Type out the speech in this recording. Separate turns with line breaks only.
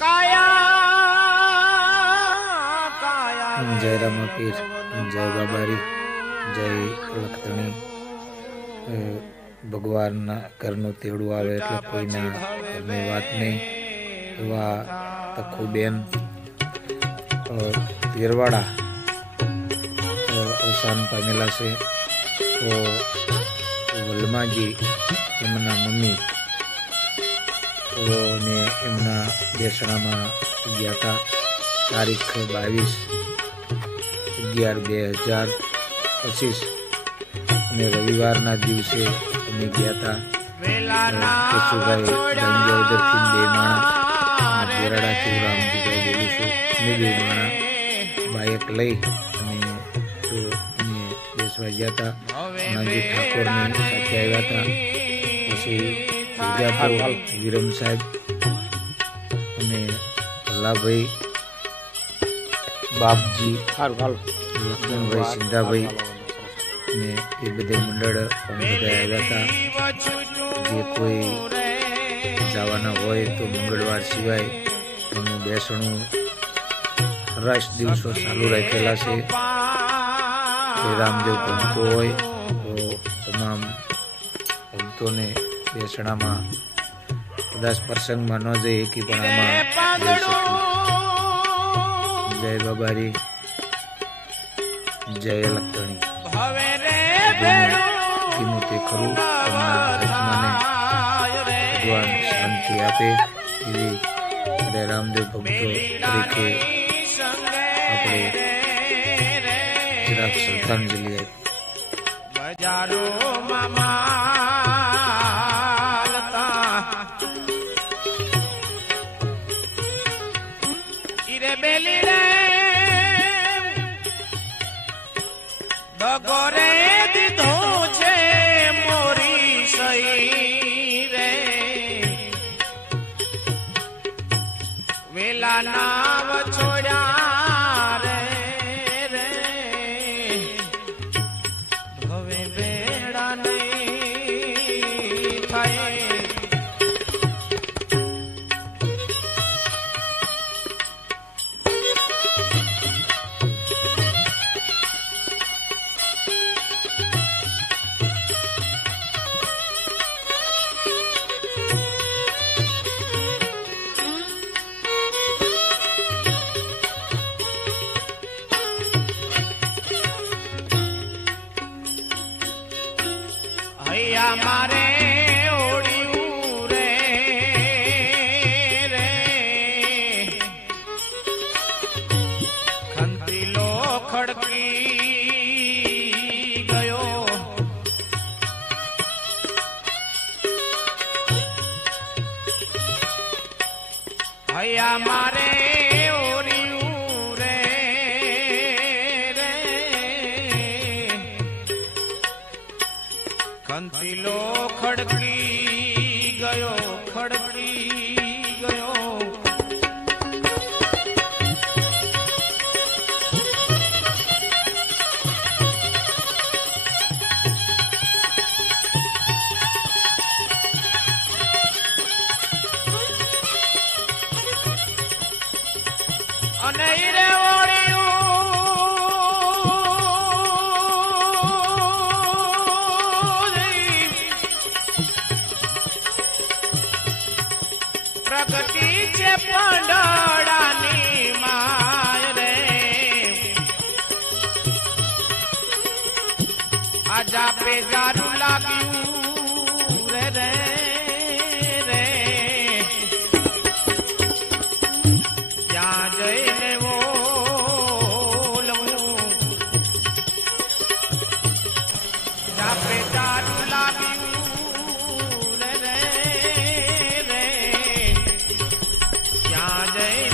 જય રામાપીર, જય બાબારી, જય લખતણી. ભગવાનના ઘરનું તેડું આવે એટલે કોઈના ઘરની વાત નહીં. એવા તખુબેન તેરવાડા અવસાન પામેલા છે. તો વલમાજી એમના મમ્મી તો ને એમના દેશણામાં ગયા હતા. તારીખ બાવીસ અગિયાર બે હજાર પચીસ. અને રવિવારના દિવસે અમે ગયા હતા. કેશુભાઈ ગંજાવદરથી બે માણા બેરાડાથી રામજીભાઈ બોલું છું. અમે બે માણા બાઇક લઈ અને જો અમે બેસવા ગયા હતા. નાનજી ઠાકોરની સાથે આવ્યા હતા. પછી વિજાપુર વિરમ સાહેબ અને ભલાભાઈ બાપજી લક્ષ્મણભાઈ સિંધાભાઈ ને એ બધે મંડળ બધા આવ્યા હતા. જે કોઈ જવાના હોય તો મંગળવાર સિવાય એનું બેસણું હરાશ દિવસો ચાલુ રાખેલા છે. રામદેવ ભણતો હોય તો તમામ ભક્તોને બેસણામાં. કદાચ પ્રસંગમાં ન જઈ શકી પણ આમાં જઈ શકી જય બાબારી. જય લખતણી
હવે રે
જેને કીધું તે ખરું આત્માને ભગવાન શાંતિ આપે એવી બધા રામદેવ ભક્તો તરીકે આપણે જરાક શ્રદ્ધાંજલિ આપી.
બજારો મામાલતા ઈરે બેલી રે. ડગોરે દીધો છે મોરી સહી રે વેલા હૈયા મારે ઓળ્યું રે. રે ખડકી ગયો. હૈયા મારે ખડકી ગયો ખડકી ગયો અને ઈરે ઓળ્યું છે પાંડળાની માય રે. આજા પે જારું લાગ્યું રે રે. जय